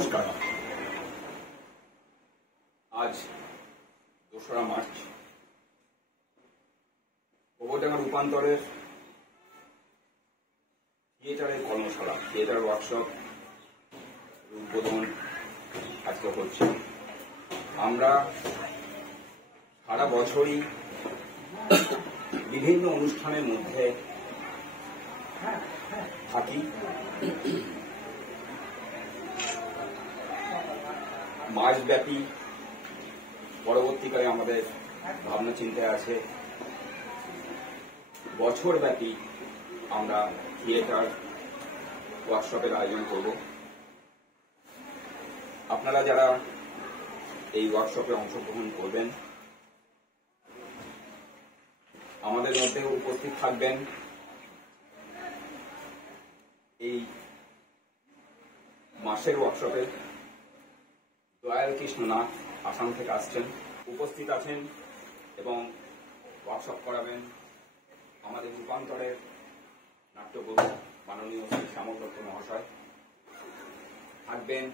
নমস্কার। আজ 2রা মার্চ গোবরডাঙ্গা রূপান্তরের থিয়েটারের কর্মশালা, থিয়েটার ওয়ার্কশপ উদ্বোধন আজকে হচ্ছে। আমরা সারা বছরই বিভিন্ন অনুষ্ঠানের মধ্যে থাকি। মাসব্যাপী পরবর্তীকালে আমাদের ভাবনা চিন্তায় আছে বছরব্যাপী আমরা থিয়েটার ওয়ার্কশপের আয়োজন করব। আপনারা যারা এই ওয়ার্কশপে অংশগ্রহণ করবেন, আমাদের মধ্যে উপস্থিত থাকবেন এই মাসের ওয়ার্কশপে দয়াল কৃষ্ণ নাথ আসাম থেকে আসছেন, উপস্থিত আছেন এবং ওয়ার্কশপ করাবেন আমাদের রূপান্তরের নাট্যগুরু মাননীয় শ্রী শ্যামল দত্ত মহাশয়। থাকবেন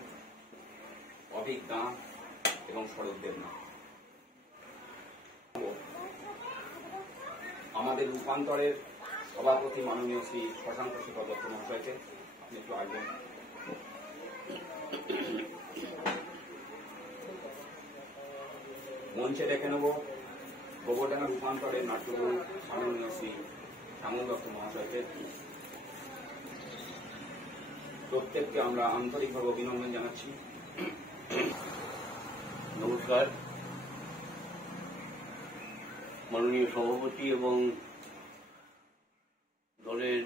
অভিক দাঁ এবং শরৎ দেবনাথ। আমাদের রূপান্তরের সভাপতি মাননীয় শ্রী শশাঙ্ক শেখর দত্ত মহাশয়কে আপনি একটু আসবেন। মঞ্চে ডেকে নেব গোবরডাঙ্গা রূপান্তরের নাট্যগুরু মাননীয় শ্রী শ্যামল দত্ত মহাশয়কে। প্রত্যেককে আমরা আন্তরিকভাবে অভিনন্দন জানাচ্ছি। নমস্কার। মাননীয় সভাপতি এবং দলের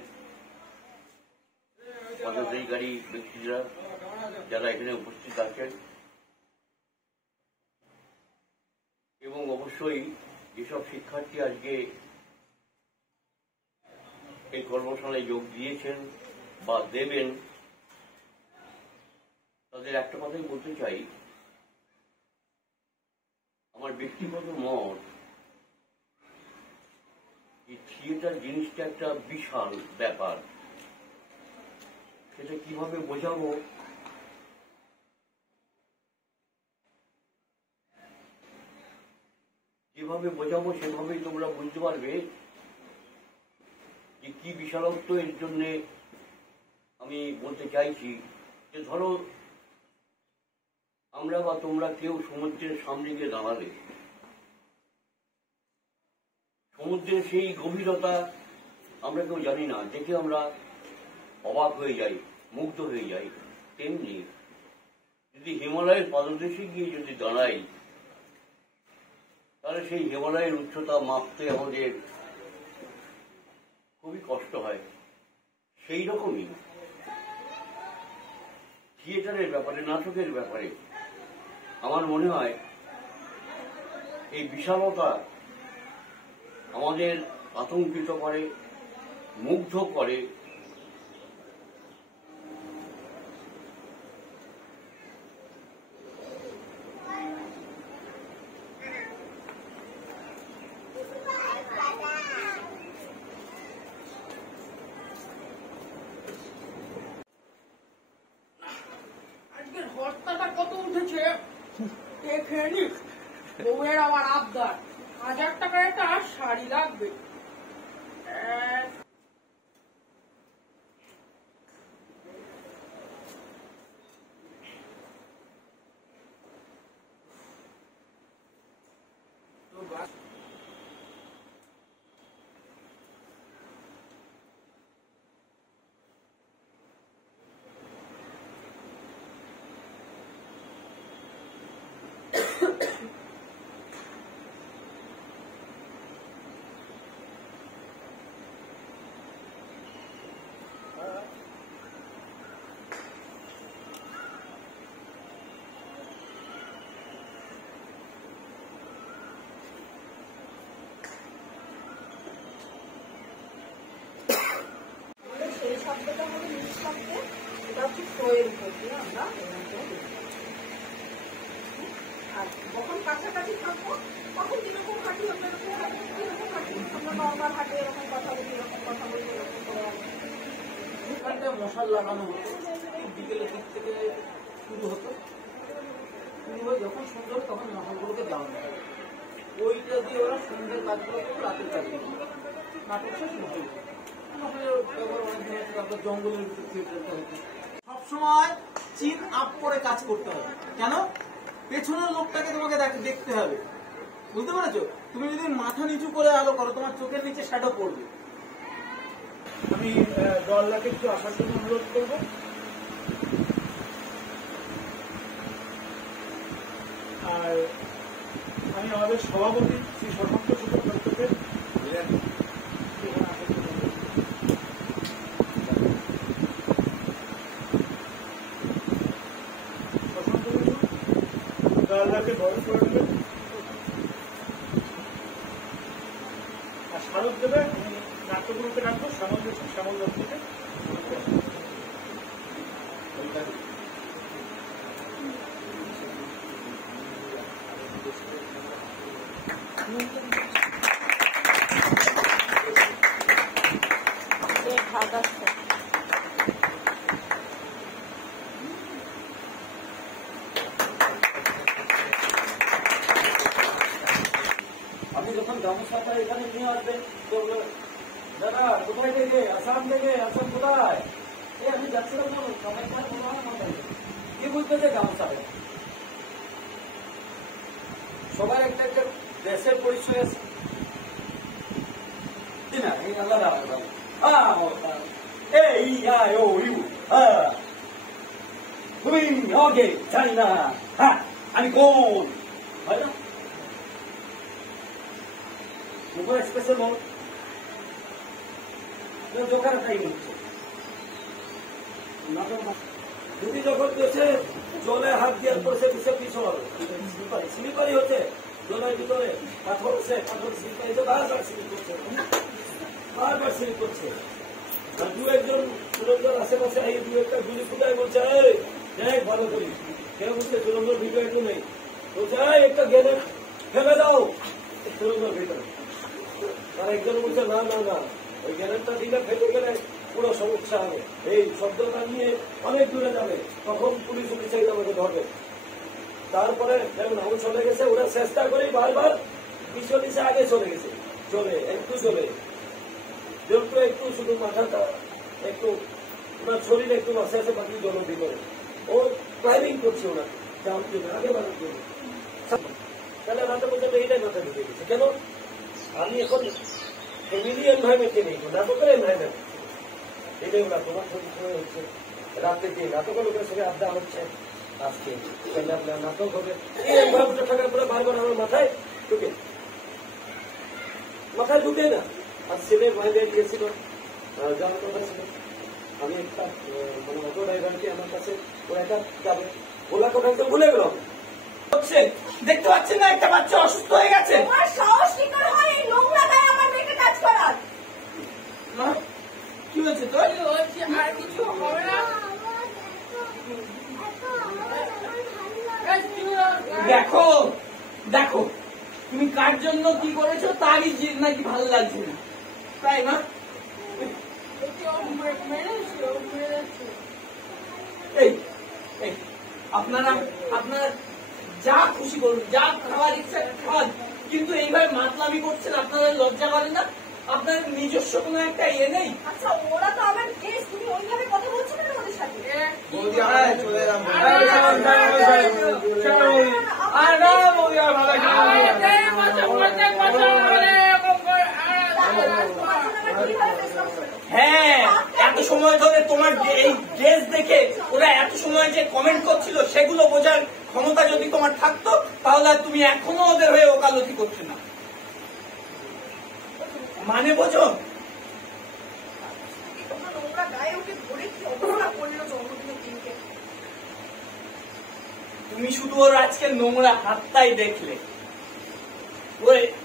পদাধিকারী ব্যক্তিরা যারা এখানে উপস্থিত আছেন, এবং অবশ্যই যেসব শিক্ষার্থী আজকে এই কর্মশালায় যোগ দিয়েছেন বা দেবেন, তাদের একটা কথাই বলতে চাই, আমার ব্যক্তিগত মত এই থিয়েটার জিনিসটা একটা বিশাল ব্যাপার। সেটা কিভাবে বোঝাবো, যেভাবে বোঝাবো সেভাবেই তোমরা বুঝতে পারবে যে কি বিশালত্ব এর জন্য আমি বলতে চাইছি। যে ধরো আমরা বা তোমরা কেউ সমুদ্রের সামনে গিয়ে দাঁড়ালে, সমুদ্রের সেই গভীরতা আমরা কেউ জানি না, দেখে আমরা অবাক হয়ে যাই, মুগ্ধ হয়ে যাই। তেমনি যদি হিমালয়ের পাদদেশে গিয়ে যদি দাঁড়াই, তাহলে সেই হিমালয়ের উচ্চতা মাপতে আমাদের খুবই কষ্ট হয়। সেই রকমই থিয়েটারের ব্যাপারে, নাটকের ব্যাপারে আমার মনে হয় এই বিশালতা আমাদের আতঙ্কিত করে, মুগ্ধ করে। আজকের হর্তাটা কত উঠেছে দেখে নিস। বউয়ের আবার আবদার 1000 টাকার একটা শাড়ি লাগবে। শব্দটা হলো নিঃশব্দে, এটা হচ্ছে প্রয়ের উপর দিয়ে আমরা আর যখন কাছাকাছি থাকবো তখন যেরকম হাঁটি আমরা এরকম হাঁটি, আমরা নর্মাল হাঁটি, এরকম কথা বলি, এরকম কথা বলি, এরকম করে মশাল লাগানো হতো বিকেলের দিক থেকে শুরু হতো, শুরু হয়ে যখন সন্ধ্যা হতো তখন মহলগুলোকে দেওয়া হতো। ওইটা দিয়ে ওরা সন্ধ্যের কাজগুলো করতো, রাতের কাজগুলো নাটক শেষ মহল। মহলের ব্যবহার অনেক দিন হতো, তারপর জঙ্গলের ভিতর থিয়েটারটা হতো। সবসময় চিন আপ করে কাজ করতে হবে। কেন? পেছনের লোকটাকে তোমাকে দেখতে হবে, বুঝতে পেরেছো? তুমি যদি মাথা নিচু করে আলো করো, তোমার চোখের নিচে শ্যাডো পড়বে। আমি দলটাকে একটু আসার জন্য অনুরোধ করবো। আর আমি আমাদের সভাপতি শ্রী সর্বান্ত চট্টোপাধ্যায়কে দলটাকে বরণ করে দেবেন আর স্মারক দেবে। নাট্যগুলোকে রাখবো শ্যামল দত্তকে। আপনি যখন গামছাটা এখানে নিয়ে আসবেন, দাদা কোথায় থেকে? আসাম থেকে। আসাম কোথায়? আমি যাচ্ছিলাম সবাই কি বুঝতে যে গামছা সবার একটা একটা দেশের পরিচয় আছে না, এই আলাদা আলাদা। তুমি ওকে জানি না, হ্যাঁ আমি কোন হয় না মুখের এক্সপ্রেশন বল, দোকানে টাইম হচ্ছে যদি যখন দেশে জলে হাত দিয়ে পড়ছে পিছিয়ে পিছল হবে, স্লিপারি হচ্ছে জলের ভিতরে, পাথর হচ্ছে পাথর স্লিপারি তো বারবার স্লিপ করছে, বারবার স্লিপ করছে। আর দু একজন সুরঞ্জন আশেপাশে এই দু একটা গুলি ফুটায় বলছে দেখ ভালো করি, কেউ বলছে সুরঞ্জর ভিডিও একটু নেই, বলছে একটা গেলে ফেলে দাও সুরঞ্জর ভিতরে। আর একজন বলছে না না না, ওই গ্যারেন্টটা দিলে ফেলে গেলে পুরো সমস্যা হবে, এই শব্দটা নিয়ে অনেক দূরে যাবে, তখন পুলিশ চাই আমাকে ধরবে। তারপরে নাম চলে গেছে, ওরা চেষ্টা করে বারবার পিছনে আগে চলে গেছে, চলে একটু চলে যেহেতু একটু শুধু মাথাটা একটু ওনার শরীর একটু বাসে আছে, বাকি জলের ভিতরে ও ড্রাইভিং করছে, ওরা জাম জন্য আগে বাড়ার জন্য। তাহলে মাথা পর্যন্ত এইটাই মাথা ঢুকে গেছে। কেন? আমি এখন ফ্যামিলি এনভায়রনমেন্টে নেই, নাটকের এনভায়রনমেন্ট। এটাই ওরা তোমার সময় হচ্ছে, রাতে দিয়ে নাটকের লোকের সঙ্গে আড্ডা হচ্ছে, আজকে আপনার নাটক হবে। এই এনভায়রনমেন্টে থাকার পরে বারবার আমার মাথায় ঢুকে না। আর ছেলে বাইরে গিয়েছিল, যাওয়ার কথা ছিল, আমি একটা মানে অটো ড্রাইভারকে আমার কাছে ওরা একটা যাবে, ওলা কোথায় তো ভুলে গেল। দেখতে পাচ্ছেন না একটা বাচ্চা অসুস্থ হয়ে গেছে, কি হয়েছে তোর? আর কিছু হবে না। দেখো দেখো তুমি কার জন্য কি করেছো তারই নাকি ভালো লাগছে না, তাই না? এই আপনারা যা খুশি করুন, যা খাওয়ার ইচ্ছা খান, কিন্তু এইভাবে মাতলামি করছেন, আপনারা লজ্জা করেন না? আপনার নিজস্ব কোনো একটা ইয়ে নেই? আচ্ছা ওরা তো আমার কেস, তুমি ওইভাবে কথা বলছো না ওদের সাথে। হ্যাঁ, এত সময় ধরে তোমার এই ড্রেস দেখে ওরা এত সময় যে কমেন্ট করছিল, সেগুলো বোঝার ক্ষমতা যদি তোমার থাকতো, তাহলে তুমি এখনো ওদের হয়ে ওকালতি করছো না। মানে বোঝো? তুমি শুধু ওর আজকে নোংরা হাতটাই দেখলে,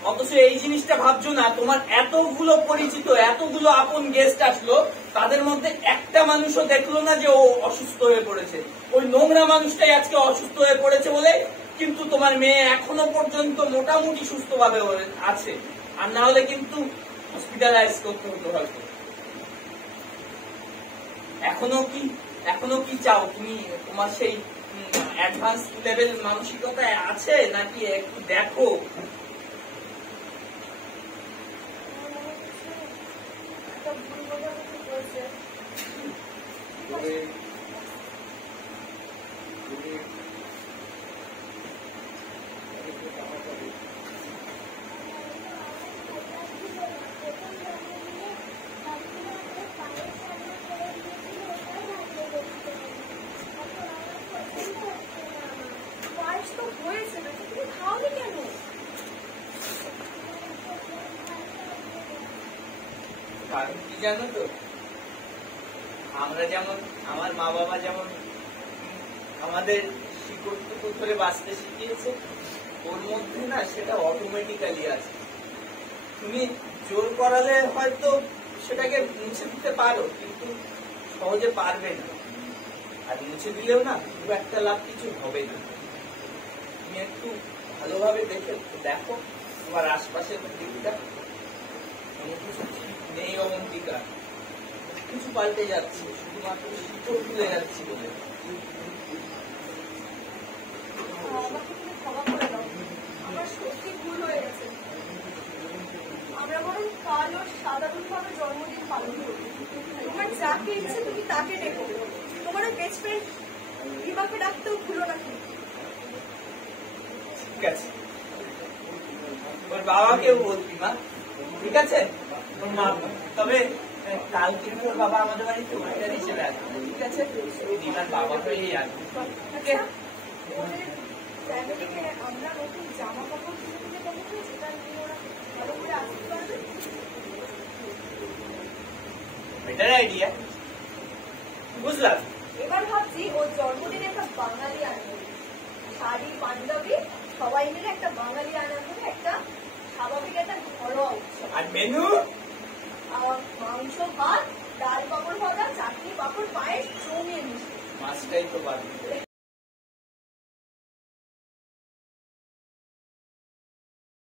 অথচ এই জিনিসটা ভাবছো না, তোমার এতগুলো পরিচিত, এতগুলো আপন গেস্ট আসলো, তাদের মধ্যে একটা মানুষও দেখলো না যে ও অসুস্থ হয়ে পড়েছে। ওই নোংরা মানুষটাই আজকে অসুস্থ হয়ে পড়েছে বলে কিন্তু তোমার মেয়ে এখনো পর্যন্ত মোটামুটি সুস্থভাবে আছে, আর না হলে কিন্তু হসপিটালাইজ করতে হতো হয়তো। এখনো কি চাও তুমি তোমার সেই অ্যাডভান্স লেভেল মানসিকতায় আছে নাকি একটু দেখো। একটা ভুল বোঝাবুঝি করছে। পায়েস তো হয়েছে না, তুমি খাওনি কেন? কারণ কি জানো তো, আমরা যেমন আমার মা বাবা যেমন আমাদের শিকড়টুকু ধরে বাঁচতে শিখিয়েছে, ওর মধ্যে না সেটা অটোমেটিক্যালি আছে। তুমি জোর করালে হয়তো সেটাকে মুছে দিতে পারো, কিন্তু সহজে পারবে না। আর মুছে দিলেও না খুব একটা লাভ কিছু হবে না। তুমি একটু ভালোভাবে দেখো তোমার আশপাশের দিকটা, কোনো কিছু ঠিক নেই অবন্তিকা, কিছু পাল্টে যাচ্ছে, শুধুমাত্র শিকড় তুলে যাচ্ছি বলে। আমাকে তুমি ক্ষমা করে দাও, আমার সত্যি ভুল হয়ে গেছে। আমরা বরং কাল ওর সাধারণভাবে জন্মদিন পালন করি। তোমার যাকে ইচ্ছে তুমি তাকে ডেকো। তোমার বেস্ট ফ্রেন্ড রিমাকে ডাকতেও ভুলো না কিন্তু। ঠিক আছে, ওর বাবাকেও বলবি মা, ঠিক আছে? ওর মা, তবে কাল কিন্তু ওর বাবা আমাদের বাড়িতে ওয়েটার হিসেবে আসবে, ঠিক আছে? রিমার বাবা হয়েই আসবে। আচ্ছা, ওদের ফ্যামিলিকে আমরা নতুন জামা কাপড় কিনে দিতে পারবো, যেটা নিয়ে ওরা ভালো করে আসতে পারবে। বেটার আইডিয়া, বুঝলাম। এবার ভাবছি ওর জন্মদিনে একটা বাঙালি আনন্দ, শাড়ি পাঞ্জাবি সবাই মিলে একটা বাঙালি আনন্দ, একটা স্বাভাবিক একটা ঘরোয়া উৎসব। আর মেনু মাংস ভাত, ডাল পাঁপড় ভাজা, চাটনি পাঁপড়, পায়েস, জমিয়ে মিশিয়ে। মাছটাই তো পারবে।